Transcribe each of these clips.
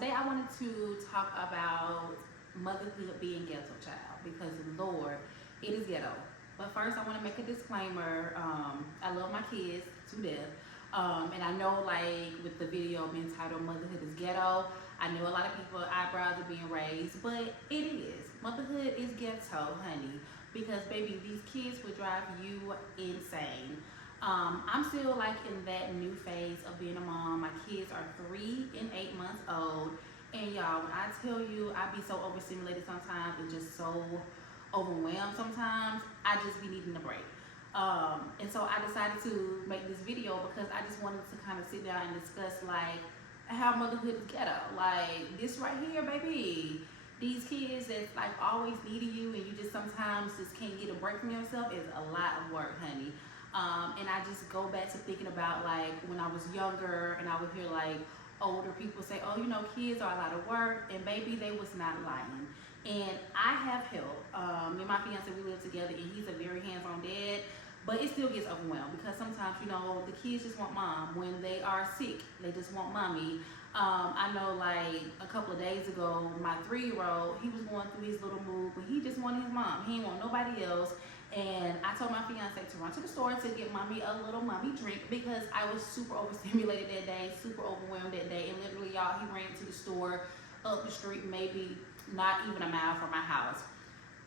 today I wanted to talk about motherhood being ghetto, child, because Lord, it is ghetto. But first, I want to make a disclaimer. I love my kids to death. And I know, like, with the video being titled Motherhood is Ghetto, I know a lot of people, eyebrows are being raised, but it is. Motherhood is ghetto, honey, because, baby, these kids would drive you insane. I'm still like in that new phase of being a mom. My kids are 3 and 8 months old. And y'all, when I tell you I be so overstimulated sometimes and just so overwhelmed sometimes, I just be needing a break. And so I decided to make this video because I just wanted to kind of sit down and discuss like how motherhood is ghetto. Like this right here, baby. These kids that's like always needing you and you just sometimes just can't get a break from yourself is a lot of work, honey. And I just go back to thinking about like when I was younger and I would hear like older people say, oh, you know, kids are a lot of work, and baby, they was not lying. And I have help. Me and my fiance, we live together and he's a very hands-on dad, but it still gets overwhelmed because sometimes, you know, the kids just want mom. When they are sick, they just want mommy. I know like a couple of days ago, my 3-year-old, he was going through his little mood, but he just wanted his mom. He didn't want nobody else. And I told my fiance to run to the store to get mommy a little mommy drink because I was super overstimulated that day, super overwhelmed that day. And literally, y'all, he ran to the store up the street, maybe not even a mile from my house.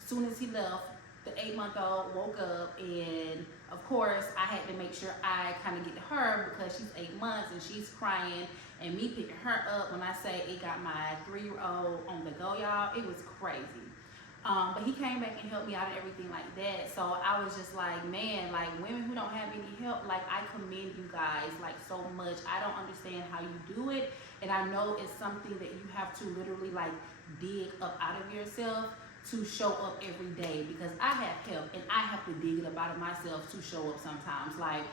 As soon as he left, the 8-month-old woke up, and of course, I had to make sure I kind of get to her because she's 8 months and she's crying. And me picking her up, when I say it got my 3-year-old on the go, y'all, it was crazy. But he came back and helped me out and everything like that. So I was just like, man, like women who don't have any help, like I commend you guys like so much. I don't understand how you do it. And I know it's something that you have to literally like dig up out of yourself to show up every day, because I have help and I have to dig it up out of myself to show up sometimes. Like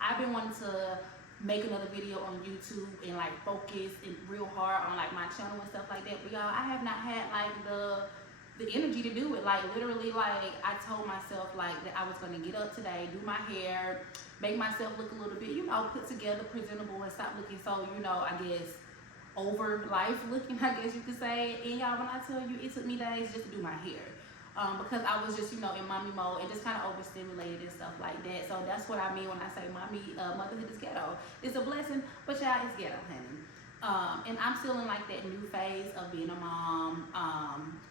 I've been wanting to make another video on YouTube and like focus and real hard on like my channel and stuff like that. But y'all, I have not had like the energy to do it. Like literally, like I told myself like that I was gonna get up today, do my hair, make myself look a little bit, you know, put together, presentable, and stop looking so, you know, I guess over life looking, I guess you could say. And y'all, when I tell you, it took me days just to do my hair. Because I was just, you know, in mommy mode and just kind of overstimulated and stuff like that. So that's what I mean when I say motherhood is ghetto. It's a blessing, but y'all, it's ghetto, honey. And I'm still in like that new phase of being a mom.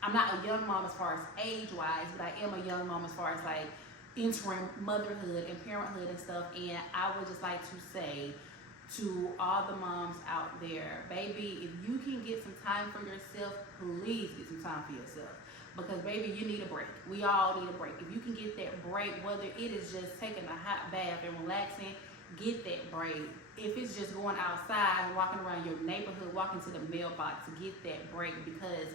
I'm not a young mom as far as age-wise, but I am a young mom as far as like entering motherhood and parenthood and stuff. And I would just like to say to all the moms out there, baby, if you can get some time for yourself, please get some time for yourself. Because baby, you need a break. We all need a break. If you can get that break, whether it is just taking a hot bath and relaxing, get that break. If it's just going outside and walking around your neighborhood, walking to the mailbox, to get that break, because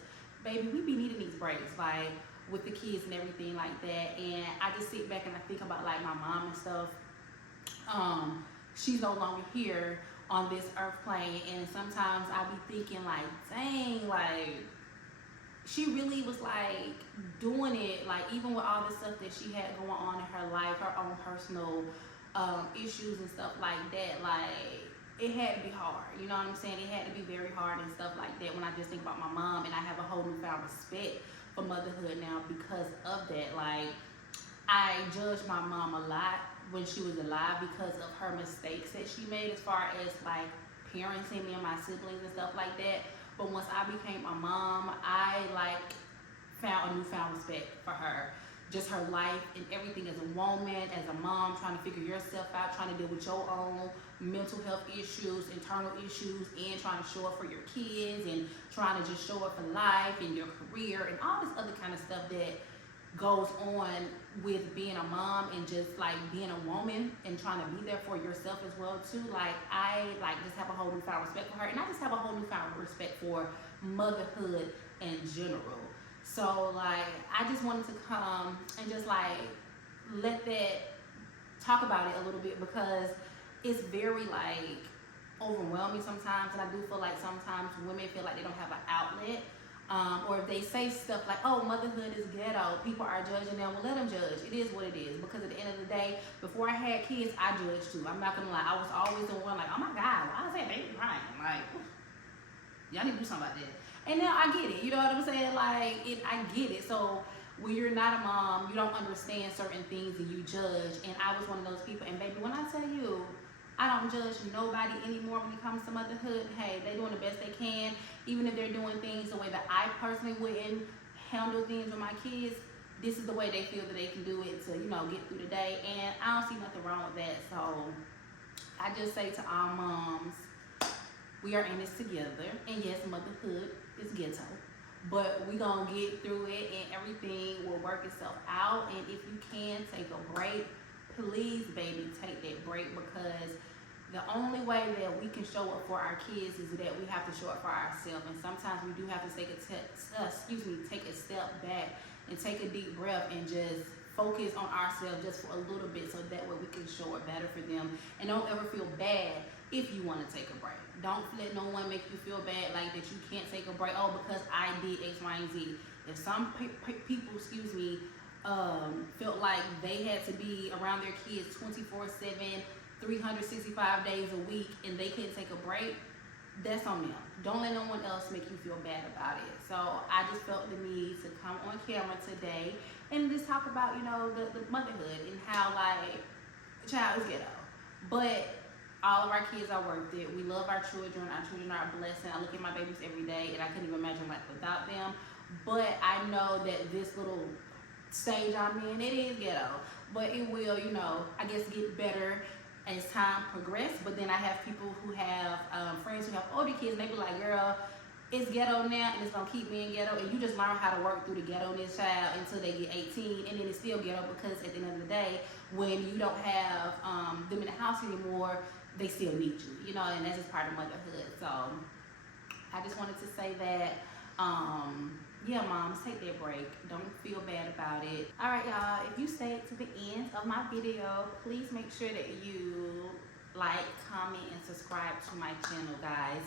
baby, we be needing these breaks, like with the kids and everything like that. And I just sit back and I think about like my mom and stuff. She's no longer here on this earth plane, and sometimes I be thinking like, dang, like she really was like doing it, like even with all the stuff that she had going on in her life, her own personal issues and stuff like that. Like it had to be hard, you know what I'm saying? It had to be very hard and stuff like that when I just think about my mom. And I have a whole newfound respect for motherhood now because of that. Like I judged my mom a lot when she was alive because of her mistakes that she made as far as like parenting me and my siblings and stuff like that. But once I became a mom, I like found a newfound respect for her. Just her life and everything as a woman, as a mom, trying to figure yourself out, trying to deal with your own mental health issues, internal issues, and trying to show up for your kids and trying to just show up for life and your career and all this other kind of stuff that goes on with being a mom and just like being a woman and trying to be there for yourself as well too. Like I like just have a whole newfound respect for her, and I just have a whole newfound respect for motherhood in general. So like I just wanted to come and just like let that talk about it a little bit because it's very like overwhelming sometimes, and I do feel like sometimes women feel like they don't have an outlet. Or if they say stuff like, oh, motherhood is ghetto, people are judging them. Well, let them judge. It is what it is. Because at the end of the day, before I had kids, I judged too. I'm not going to lie. I was always the one like, oh my God, why is that baby crying? Like, Y'all need to do something about that. And now I get it. You know what I'm saying? Like, I get it. So when you're not a mom, you don't understand certain things and you judge. And I was one of those people. And baby, when I tell you, I don't judge nobody anymore when it comes to motherhood. Hey, they're doing the best they can. Even if they're doing things the way that I personally wouldn't handle things with my kids, this is the way they feel that they can do it to, you know, get through the day. And I don't see nothing wrong with that. So I just say to all moms, we are in this together. And yes, motherhood is ghetto. But we gonna get through it and everything will work itself out. And if you can take a break, please, baby, take that break, because the only way that we can show up for our kids is that we have to show up for ourselves. And sometimes we do have to take a step back and take a deep breath and just focus on ourselves just for a little bit, so that way we can show up better for them. And don't ever feel bad if you want to take a break. Don't let no one make you feel bad like that you can't take a break. Oh, because I did X, Y, and Z. If some people, felt like they had to be around their kids 24/7, 365 days a week, and they couldn't take a break, that's on them. Don't let no one else make you feel bad about it. So I just felt the need to come on camera today and just talk about, you know, the motherhood and how, like, child is ghetto. But all of our kids are worth it. We love our children. Our children are a blessing. I look at my babies every day, and I couldn't even imagine life without them. But I know that this little stage I'm in, it is ghetto. But it will, you know, I guess get better as time progresses. But then I have people who have friends who have older kids, and they be like, girl, it's ghetto now, and it's gonna keep being ghetto. And you just learn how to work through the ghetto in this child until they get 18, and then it's still ghetto, because at the end of the day, when you don't have them in the house anymore, they still need you, you know, and that's just part of motherhood. So I just wanted to say that, yeah, moms, take that break. Don't feel bad about it. All right, y'all, if you stayed to the end of my video, please make sure that you like, comment, and subscribe to my channel, guys.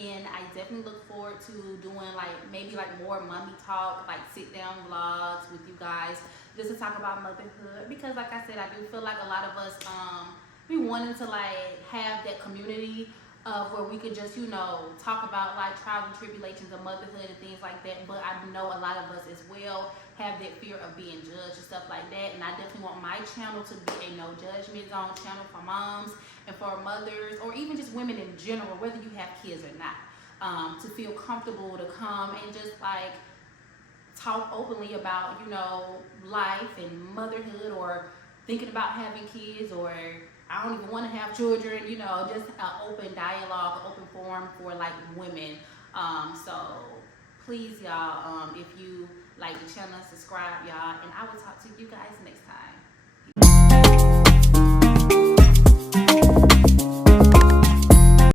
And I definitely look forward to doing maybe more mommy talk, sit down vlogs with you guys, just to talk about motherhood. Because like I said, I do feel like a lot of us we wanted to have that community where we could just, you know, talk about trials and tribulations of motherhood and things like that. But I know a lot of us as well have that fear of being judged and stuff like that. And I definitely want my channel to be a no judgment zone channel for moms and for mothers, or even just women in general, whether you have kids or not, to feel comfortable to come and just talk openly about, you know, life and motherhood, or thinking about having kids, or I don't even want to have children, you know, just an open dialogue, open forum for women. So please, y'all, if you like the channel, subscribe, y'all, and I will talk to you guys next time.